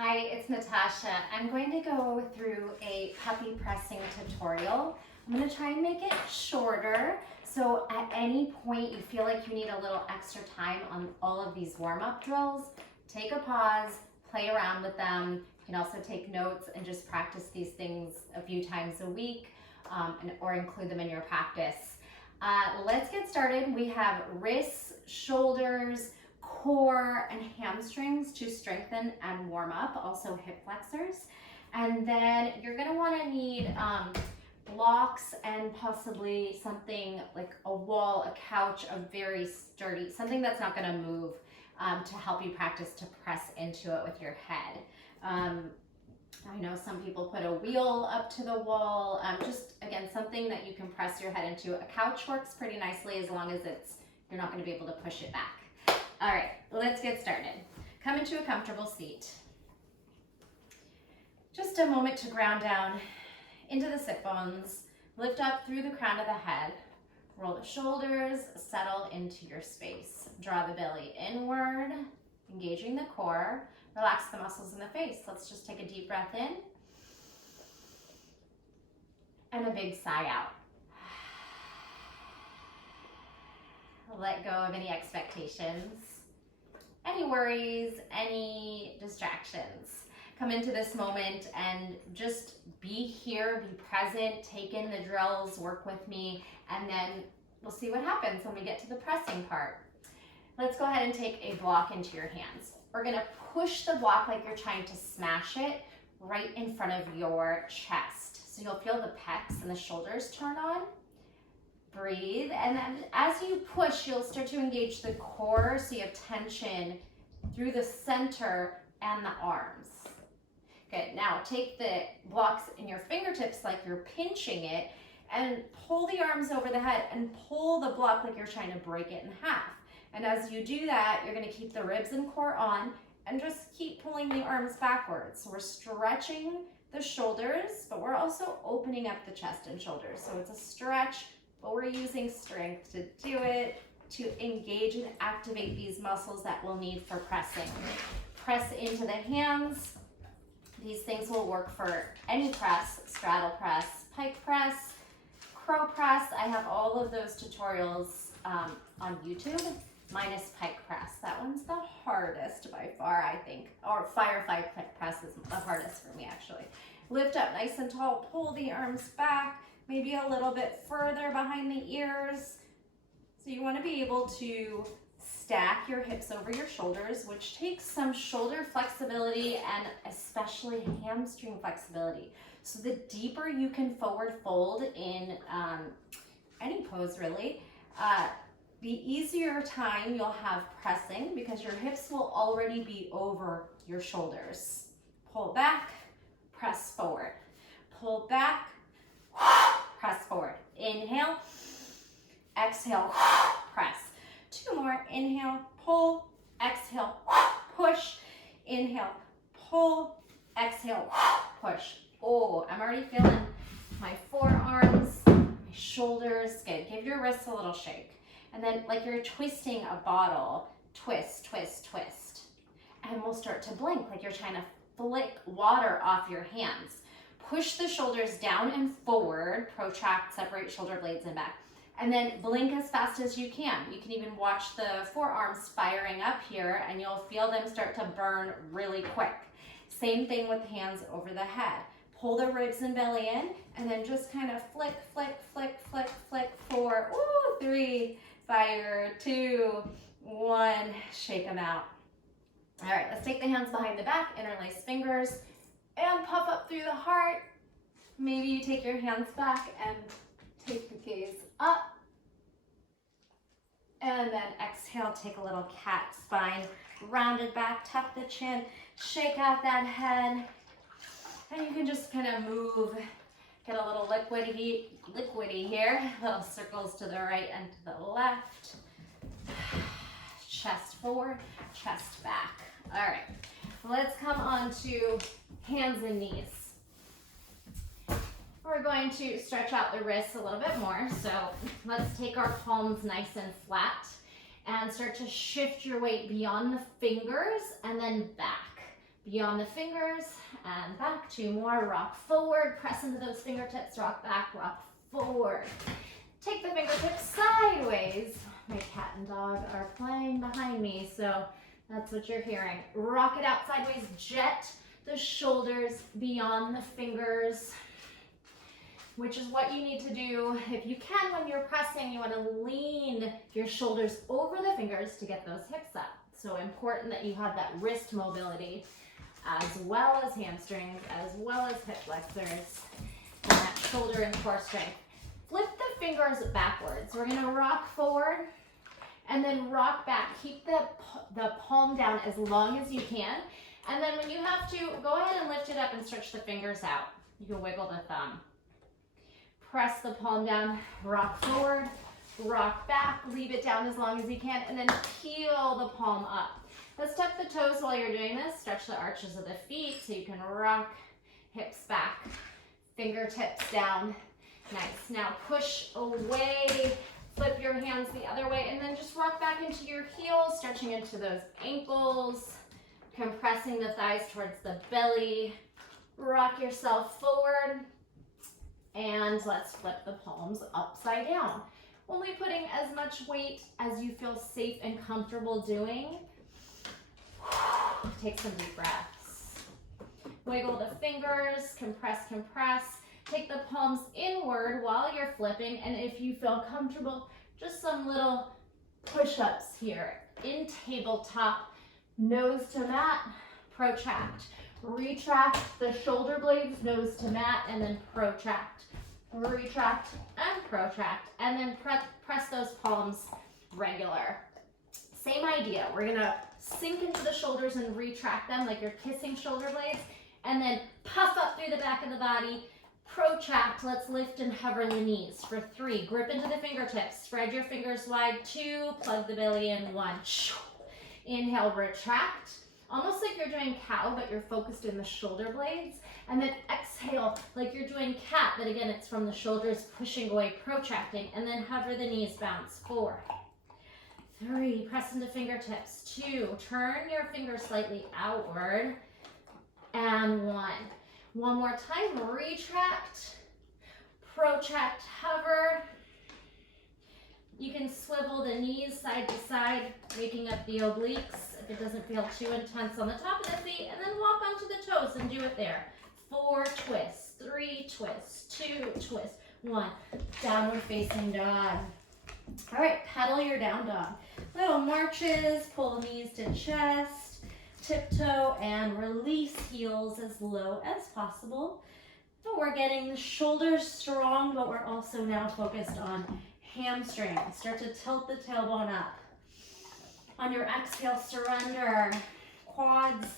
Hi, it's Natasha. I'm going to go through a puppy pressing tutorial. I'm going to try and make it shorter, so at any point you feel like you need a little extra time on all of these warm-up drills, take a pause, play around with them. You can also take notes and just practice these things a few times a week or include them in your practice. Let's get started. We have wrists, shoulders, core, and hamstrings to strengthen and warm up, also hip flexors. And then you're going to want to need blocks and possibly something like a wall, a couch, a very sturdy, something that's not going to move to help you practice to press into it with your head. I know some people put a wheel up to the wall, just again, something that you can press your head into. A couch works pretty nicely as long as you're not going to be able to push it back. All right, let's get started. Come into a comfortable seat. Just a moment to ground down into the sit bones. Lift up through the crown of the head. Roll the shoulders, settle into your space. Draw the belly inward, engaging the core. Relax the muscles in the face. Let's just take a deep breath in and a big sigh out. Let go of any expectations, any worries, any distractions. Come into this moment and just be here, be present, take in the drills, work with me, and then we'll see what happens when we get to the pressing part. Let's go ahead and take a block into your hands. We're gonna push the block like you're trying to smash it right in front of your chest. So you'll feel the pecs and the shoulders turn on. Breathe, and then as you push, you'll start to engage the core so you have tension through the center and the arms. Good, now take the blocks in your fingertips like you're pinching it and pull the arms over the head and pull the block like you're trying to break it in half. And as you do that, you're gonna keep the ribs and core on and just keep pulling the arms backwards. So we're stretching the shoulders, but we're also opening up the chest and shoulders. So it's a stretch, but we're using strength to do it, to engage and activate these muscles that we'll need for pressing. Press into the hands. These things will work for any press: straddle press, pike press, crow press. I have all of those tutorials on YouTube, minus pike press. That one's the hardest by far, I think. Or firefly press is the hardest for me, actually. Lift up nice and tall, pull the arms back, maybe a little bit further behind the ears. So you want to be able to stack your hips over your shoulders, which takes some shoulder flexibility and especially hamstring flexibility. So the deeper you can forward fold in any pose really, the easier time you'll have pressing because your hips will already be over your shoulders. Pull back, press forward. Pull back, press forward. Inhale, exhale, press. Two more. Inhale, pull, exhale, push. Inhale, pull, exhale, push. Oh, I'm already feeling my forearms, my shoulders. Good. Give your wrists a little shake. And then like you're twisting a bottle, twist, twist, twist. And we'll start to blink like you're trying to flick water off your hands. Push the shoulders down and forward, protract, separate shoulder blades and back. And then blink as fast as you can. You can even watch the forearms firing up here and you'll feel them start to burn really quick. Same thing with hands over the head. Pull the ribs and belly in and then just kind of flick, flick, flick, flick, flick, 4, 3, fire, 2, 1, shake them out. All right, let's take the hands behind the back, interlace fingers, and puff up through the heart. Maybe you take your hands back and take the gaze up. And then exhale, take a little cat spine, rounded back, tuck the chin, shake out that head. And you can just kind of move, get a little liquidy here, little circles to the right and to the left. Chest forward, chest back. All right, let's come on to hands and knees. We're going to stretch out the wrists a little bit more. So let's take our palms nice and flat and start to shift your weight beyond the fingers and then back. beyond the fingers, and back. 2 more. Rock forward, press into those fingertips, rock back, rock forward. Take the fingertips sideways. My cat and dog are playing behind me, so that's what you're hearing. Rock it out sideways, jet the shoulders beyond the fingers, which is what you need to do. If you can, when you're pressing, you want to lean your shoulders over the fingers to get those hips up. So important that you have that wrist mobility, as well as hamstrings, as well as hip flexors, and that shoulder and core strength. Flip the fingers backwards. We're gonna rock forward and then rock back. Keep the palm down as long as you can. And then when you have to, go ahead and lift it up and stretch the fingers out. You can wiggle the thumb. Press the palm down, rock forward, rock back, leave it down as long as you can, and then peel the palm up. Let's tuck the toes while you're doing this. Stretch the arches of the feet so you can rock hips back, fingertips down. Nice. Now push away, flip your hands the other way, and then just rock back into your heels, stretching into those ankles, compressing the thighs towards the belly. Rock yourself forward, and let's flip the palms upside down. Only putting as much weight as you feel safe and comfortable doing. Take some deep breaths. Wiggle the fingers, compress, compress. Take the palms inward while you're flipping, and if you feel comfortable, just some little push-ups here. In tabletop, nose to mat, protract. Retract the shoulder blades, nose to mat, and then protract. Retract and protract, and then press those palms regular. Same idea. We're gonna sink into the shoulders and retract them like you're kissing shoulder blades, and then puff up through the back of the body. Protract. Let's lift and hover the knees for 3. Grip into the fingertips. Spread your fingers wide. 2. Plug the belly in. 1. Inhale, retract. Almost like you're doing cow, but you're focused in the shoulder blades. And then exhale like you're doing cat, but again, it's from the shoulders pushing away, protracting. And then hover the knees, bounce. 4. 3. Press into fingertips. 2. Turn your fingers slightly outward. And 1. One more time, retract, protract, hover. You can swivel the knees side to side, waking up the obliques if it doesn't feel too intense on the top of the feet, and then walk onto the toes and do it there. 4 twists, 3 twists, 2 twists, 1. Downward facing dog. All right, pedal your down dog. Little marches, pull the knees to chest. Tiptoe and release heels as low as possible. So we're getting the shoulders strong, but we're also now focused on hamstrings. Start to tilt the tailbone up. On your exhale, surrender. Quads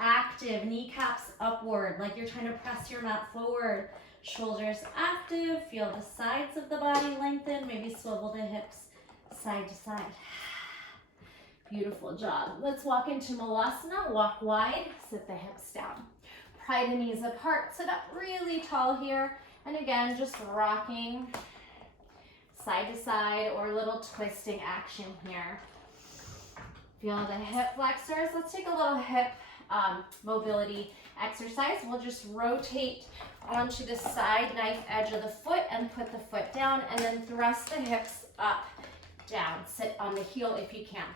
active, kneecaps upward, like you're trying to press your mat forward. Shoulders active, feel the sides of the body lengthen, maybe swivel the hips side to side. Beautiful job. Let's walk into malasana. Walk wide, sit the hips down. Pry the knees apart, sit up really tall here. And again, just rocking side to side or a little twisting action here. Feel the hip flexors. Let's take a little hip mobility exercise. We'll just rotate onto the side knife edge of the foot and put the foot down, and then thrust the hips up, down. Sit on the heel if you can.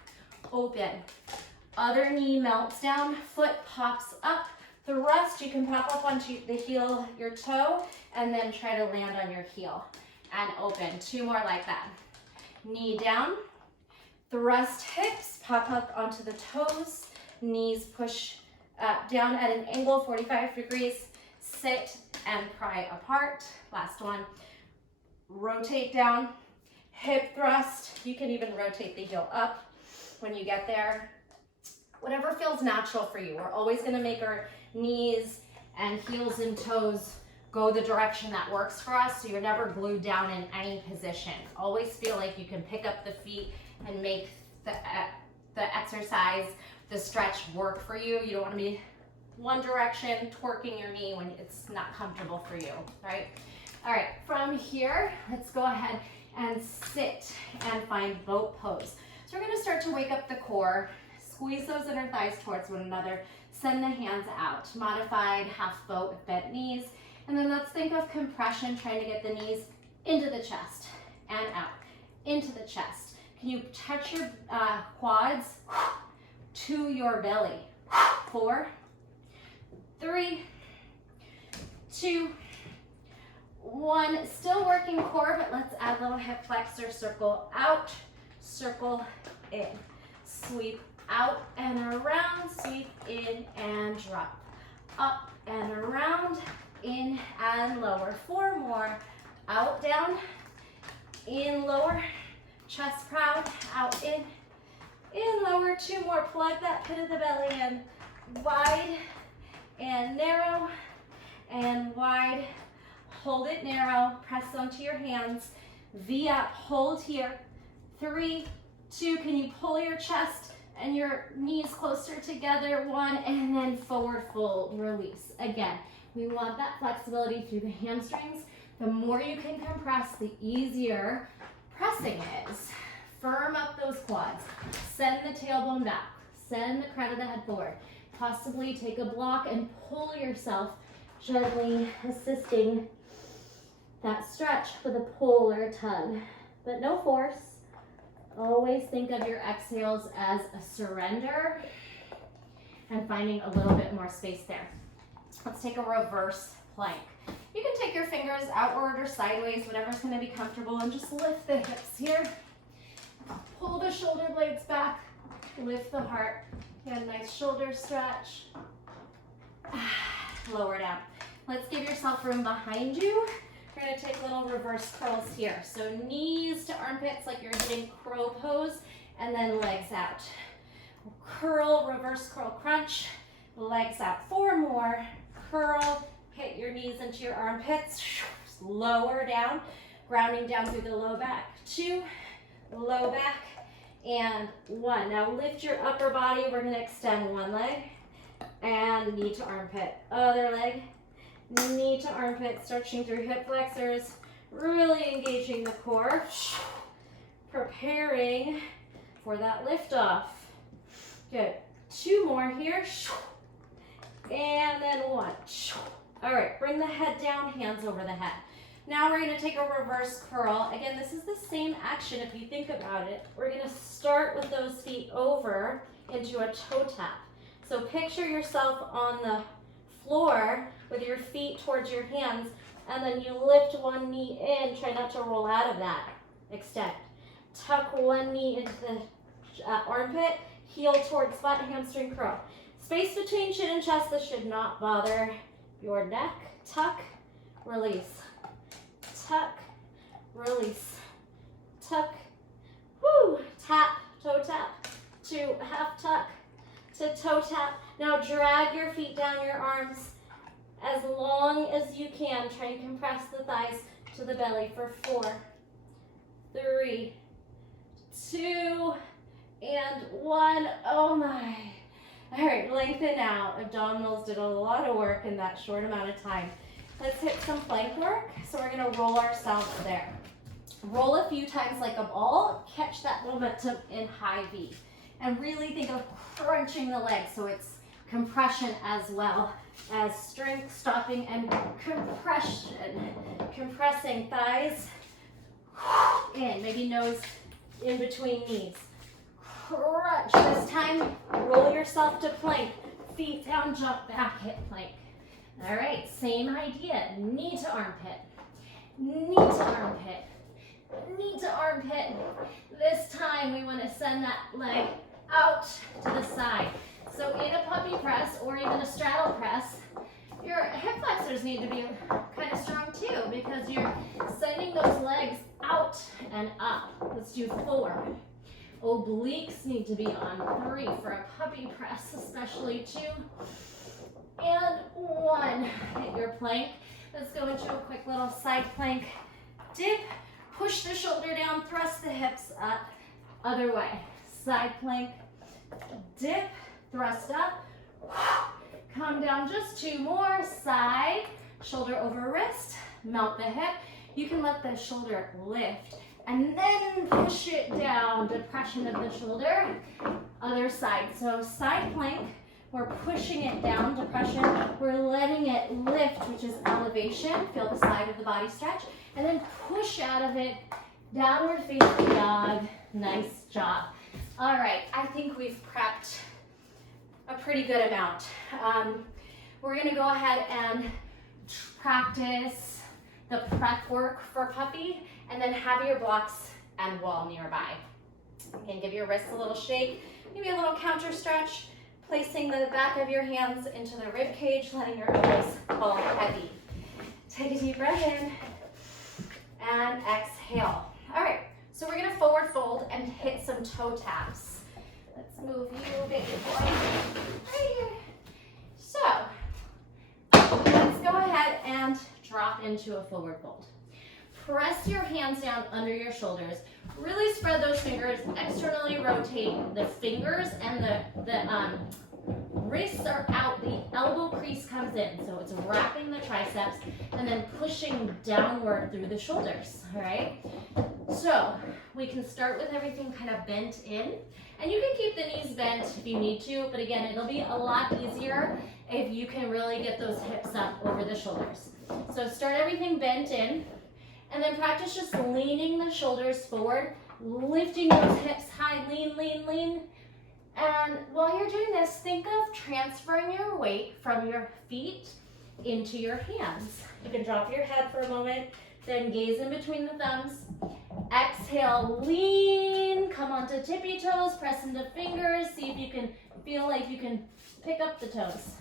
Open. Other knee melts down, foot pops up. Thrust, you can pop up onto the heel, your toe, and then try to land on your heel. And open. 2 more like that. Knee down. Thrust hips, pop up onto the toes. Knees push down at an angle, 45 degrees. Sit and pry apart. Last one. Rotate down. Hip thrust. You can even rotate the heel up when you get there. Whatever feels natural for you. We're always going to make our knees and heels and toes go the direction that works for us, so you're never glued down in any position. Always feel like you can pick up the feet and make the exercise, the stretch work for you. You don't want to be one direction, twerking your knee when it's not comfortable for you, right? All right, from here, let's go ahead and sit and find boat pose. So we're going to start to wake up the core, Squeeze those inner thighs towards one another. Send the hands out. Modified half boat with bent knees. And then let's think of compression, trying to get the knees into the chest and out, into the chest. Can you touch your quads to your belly? 4, 3, 2, 1. Still working core, but let's add a little hip flexor. Circle out, circle in. Sweep out and around, sweep in and drop. Up and around, in and lower. 4 more. Out, down, in, lower. Chest proud, out, in, lower. 2 more. Plug that pit of the belly in. Wide and narrow and wide. Hold it narrow. Press onto your hands. V up. Hold here. 3, 2. Can you pull your chest and your knees closer together? 1, and then forward fold. Release. Again, we want that flexibility through the hamstrings. The more you can compress, the easier pressing is. Firm up those quads. Send the tailbone back. Send the crown of the head forward. Possibly take a block and pull yourself, gently assisting that stretch with a pull or a tug, but no force. Always think of your exhales as a surrender and finding a little bit more space there. Let's take a reverse plank. You can take your fingers outward or sideways, whatever's going to be comfortable, and just lift the hips here. Pull the shoulder blades back, lift the heart. Get a nice shoulder stretch. Lower down. Let's give yourself room behind you. We're going to take little reverse curls here. So knees to armpits like you're hitting crow pose, and then legs out. Curl, reverse curl crunch, legs out. 4 more. Curl, hit your knees into your armpits. Lower down, grounding down through the low back. 2, low back, and 1. Now lift your upper body. We're going to extend one leg and knee to armpit. Other leg. Knee to armpit, stretching through hip flexors, really engaging the core, preparing for that lift off. Good. 2 more here, and then 1. All right, bring the head down, hands over the head. Now we're going to take a reverse curl. Again, this is the same action if you think about it. We're going to start with those feet over into a toe tap. So picture yourself on the floor with your feet towards your hands, and then you lift one knee in. Try not to roll out of that. Extend. Tuck one knee into the armpit, heel towards butt, hamstring curl. Space between chin and chest. This should not bother your neck. Tuck, release. Tuck, release. Tuck, whoo, tap, toe tap, to half tuck, to toe tap. Now drag your feet down your arms as long as you can. Try and compress the thighs to the belly for 4, 3, 2, and 1. Oh my. All right, lengthen out. Abdominals did a lot of work in that short amount of time. Let's hit some plank work. So we're gonna roll ourselves there. Roll a few times like a ball. Catch that momentum in high V. And really think of crunching the legs so it's compression as well as strength, stopping, and compression. Compressing thighs in, maybe nose in between knees. Crunch. This time, roll yourself to plank. Feet down, jump back, hit plank. All right, same idea. Knee to armpit, knee to armpit, knee to armpit. This time, we want to send that leg out to the side. So in a puppy press or even a straddle press, your hip flexors need to be kind of strong too, because you're sending those legs out and up. Let's do 4. Obliques need to be on 3 for a puppy press, especially 2. And 1. Hit your plank. Let's go into a quick little side plank. Dip, push the shoulder down, thrust the hips up. Other way. Side plank, dip, thrust up, come down, just 2 more. Side, shoulder over wrist, melt the hip. You can let the shoulder lift and then push it down, depression of the shoulder. Other side. So side plank, we're pushing it down, depression. We're letting it lift, which is elevation. Feel the side of the body stretch. And then push out of it, downward facing dog. Nice job. All right, I think we've prepped a pretty good amount. We're gonna go ahead and practice the prep work for puppy, and then have your blocks and wall nearby. You can give your wrists a little shake, maybe a little counter stretch, placing the back of your hands into the rib cage, letting your elbows pull heavy. Take a deep breath in and exhale. All right, so we're gonna forward fold and hit some toe taps. Let's move you, baby boy, right here. So, let's go ahead and drop into a forward fold. Press your hands down under your shoulders. Really spread those fingers, externally rotate the fingers, and the wrists are out, the elbow crease comes in. So it's wrapping the triceps and then pushing downward through the shoulders, all right? So we can start with everything kind of bent in, and you can keep the knees bent if you need to, but again, it'll be a lot easier if you can really get those hips up over the shoulders. So start everything bent in, and then practice just leaning the shoulders forward, lifting those hips high, lean, lean, lean. And while you're doing this, think of transferring your weight from your feet into your hands. You can drop your head for a moment, then gaze in between the thumbs. Exhale, lean, come onto tippy toes, press into fingers, see if you can feel like you can pick up the toes.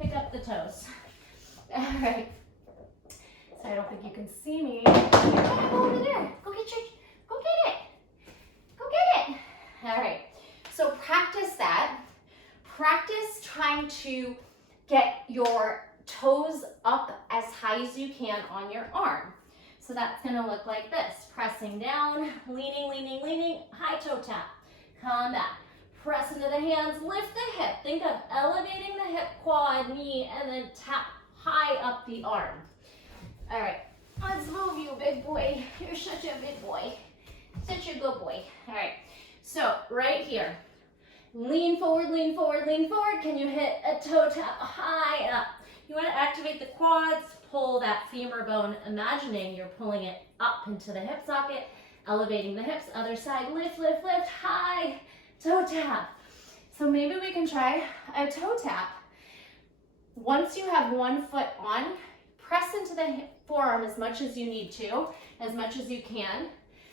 Pick up the toes. All right. So I don't think you can see me. Go over there. Go get it. Go get it. All right. So practice that. Practice trying to get your toes up as high as you can on your arm. So that's going to look like this. Pressing down, leaning, leaning, leaning, high toe tap. Come back. Press into the hands, lift the hip. Think of elevating the hip, quad, knee, and then tap high up the arm. All right, let's move you, big boy. You're such a big boy. Such a good boy. All right, so right here, lean forward, lean forward, lean forward. Can you hit a toe tap high up? You want to activate the quads, pull that femur bone, imagining you're pulling it up into the hip socket, elevating the hips. Other side, lift, lift, lift, high toe tap. So maybe we can try a toe tap. Once you have one foot on, press into the forearm as much as you need to, as much as you can.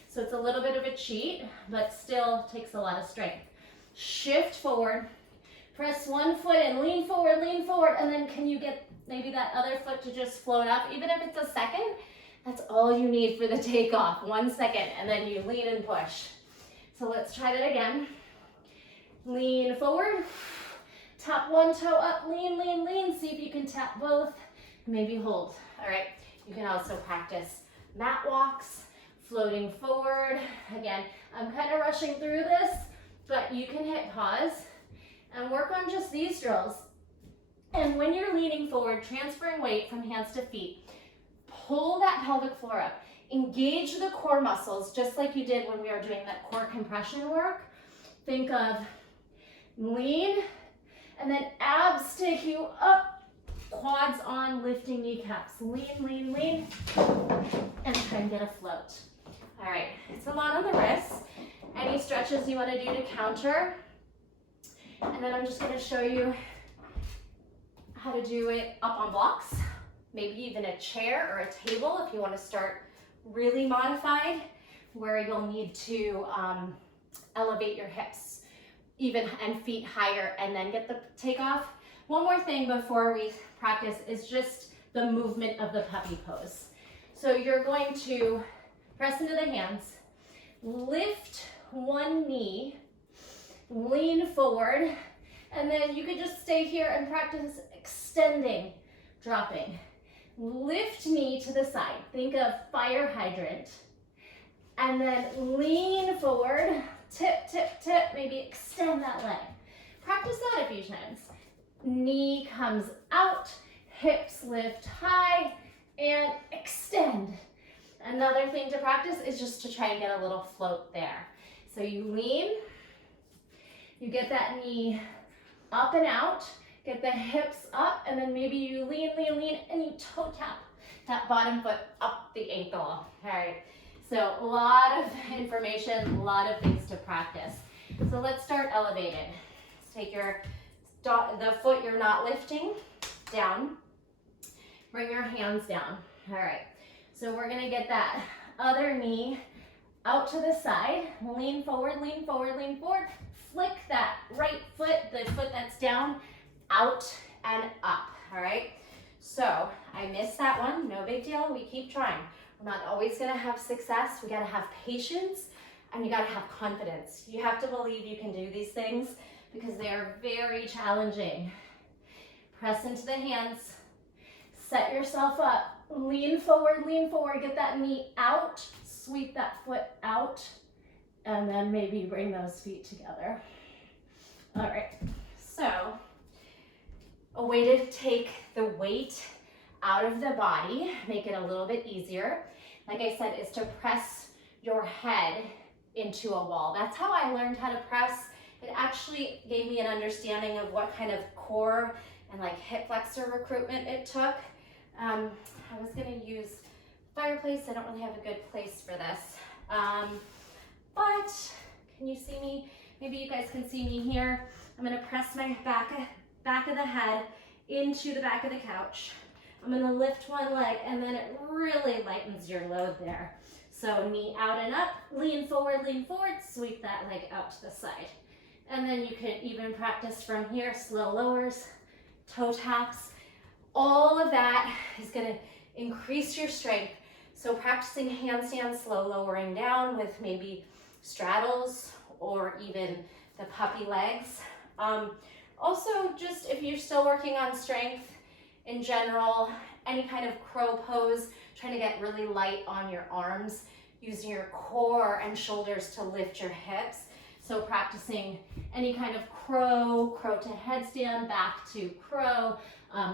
So it's a little bit of a cheat, but still takes a lot of strength. Shift forward, press one foot and lean forward, and then can you get maybe that other foot to just float up? Even if it's a second, that's all you need for the takeoff. 1 second, and then you lean and push. So let's try that again. Lean forward, tap one toe up, lean, lean, lean. See if you can tap both. Maybe hold. All right, you can also practice mat walks, floating forward. Again, I'm kind of rushing through this, but you can hit pause and work on just these drills. And when you're leaning forward, transferring weight from hands to feet, pull that pelvic floor up. Engage the core muscles, just like you did when we were doing that core compression work. Think of lean, and then abs take you up, quads on, lifting kneecaps. Lean, lean, lean, and try and get a float. All right, it's a lot on the wrists. Any stretches you want to do to counter. And then I'm just going to show you how to do it up on blocks, maybe even a chair or a table if you want to start really modified, where you'll need to elevate your hips even and feet higher and then get the takeoff. One more thing before we practice is just the movement of the puppy pose. So you're going to press into the hands, lift one knee, lean forward, and then you could just stay here and practice extending, dropping. Lift knee to the side. Think of fire hydrant. And then lean forward, tip, tip, tip, maybe extend that leg. Practice that a few times. Knee comes out, hips lift high, and extend. Another thing to practice is just to try and get a little float there. So you lean, You get that knee up and out, get the hips up, and then maybe you lean, lean, lean, and you toe tap that bottom foot up the ankle. All right, so a lot of information, a lot of things to practice. So let's start elevated. Let's take the foot you're not lifting down. Bring your hands down. All right, so we're gonna get that other knee out to the side. Lean forward, lean forward, lean forward. Flick that right foot, the foot that's down, out and up, all right? So I missed that one, no big deal, we keep trying. We're not always gonna have success. We gotta have patience and you gotta have confidence. You have to believe you can do these things because they are very challenging. Press into the hands, set yourself up, lean forward, get that knee out, sweep that foot out, and then maybe bring those feet together. All right, so a way to take the weight out of the body, make it a little bit easier, like I said, is to press your head into a wall. That's how I learned how to press. It actually gave me an understanding of what kind of core and like hip flexor recruitment it took. I was gonna use fireplace. I don't really have a good place for this. But can you see me? Maybe you guys can see me here. I'm gonna press my back of the head into the back of the couch. I'm gonna lift one leg and then it really lightens your load there. So knee out and up, lean forward, sweep that leg out to the side. And then you can even practice from here, slow lowers, toe taps. All of that is gonna increase your strength. So practicing handstand, slow lowering down with maybe straddles or even the puppy legs. Also, just if you're still working on strength in general, any kind of crow pose, trying to get really light on your arms, using your core and shoulders to lift your hips. So practicing any kind of crow to headstand, back to crow,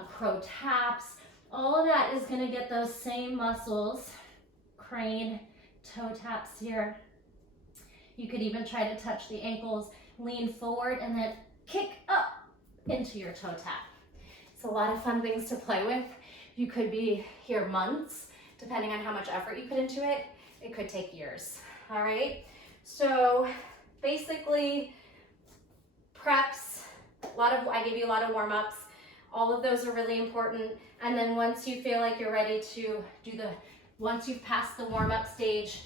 crow taps. All of that is gonna get those same muscles, crane, toe taps here. You could even try to touch the ankles, lean forward, and then kick up into your toe tap. It's a lot of fun things to play with. You could be here months, depending on how much effort you put into it. It could take years, all right? So basically, preps, I gave you a lot of warm-ups. All of those are really important. And then once you feel like you're ready to once you've passed the warm-up stage,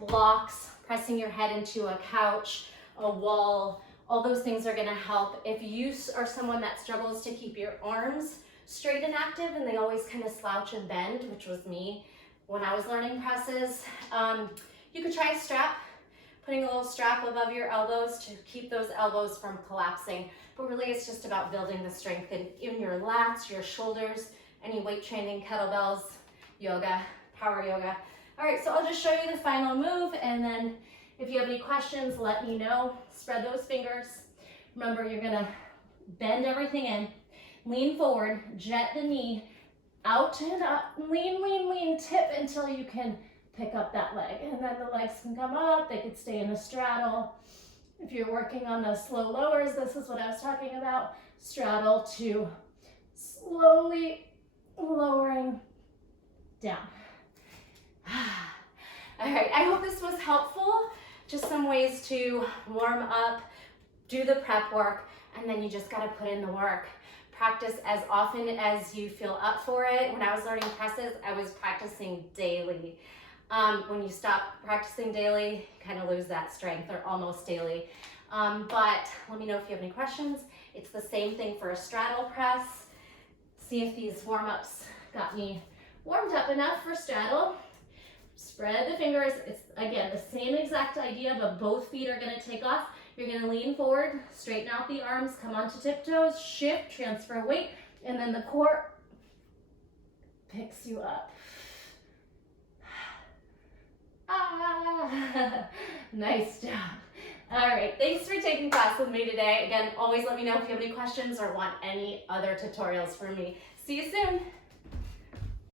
blocks, pressing your head into a couch, a wall, all those things are gonna help. If you are someone that struggles to keep your arms straight and active and they always kind of slouch and bend, which was me when I was learning presses, you could try a strap, putting a little strap above your elbows to keep those elbows from collapsing. But really it's just about building the strength in your lats, your shoulders, any weight training, kettlebells, yoga, power yoga. All right, so I'll just show you the final move, and then if you have any questions, let me know. Spread those fingers. Remember, you're gonna bend everything in, lean forward, jet the knee, out and up, lean, tip until you can pick up that leg. And then the legs can come up, they could stay in a straddle. If you're working on those slow lowers, this is what I was talking about. Straddle to slowly lowering down. All right, I hope this was helpful. Just some ways to warm up, do the prep work, and then you just gotta put in the work. Practice as often as you feel up for it. When I was learning presses, I was practicing daily. When you stop practicing daily, you kind of lose that strength, or almost daily. But let me know if you have any questions. It's the same thing for a straddle press. See if these warm-ups got me warmed up enough for straddle. Spread the fingers. It's, again, the same exact idea, but both feet are gonna take off. You're gonna lean forward, straighten out the arms, come onto tiptoes, shift, transfer weight, and then the core picks you up. Nice job. All right, thanks for taking class with me today. Again, always let me know if you have any questions or want any other tutorials from me. See you soon.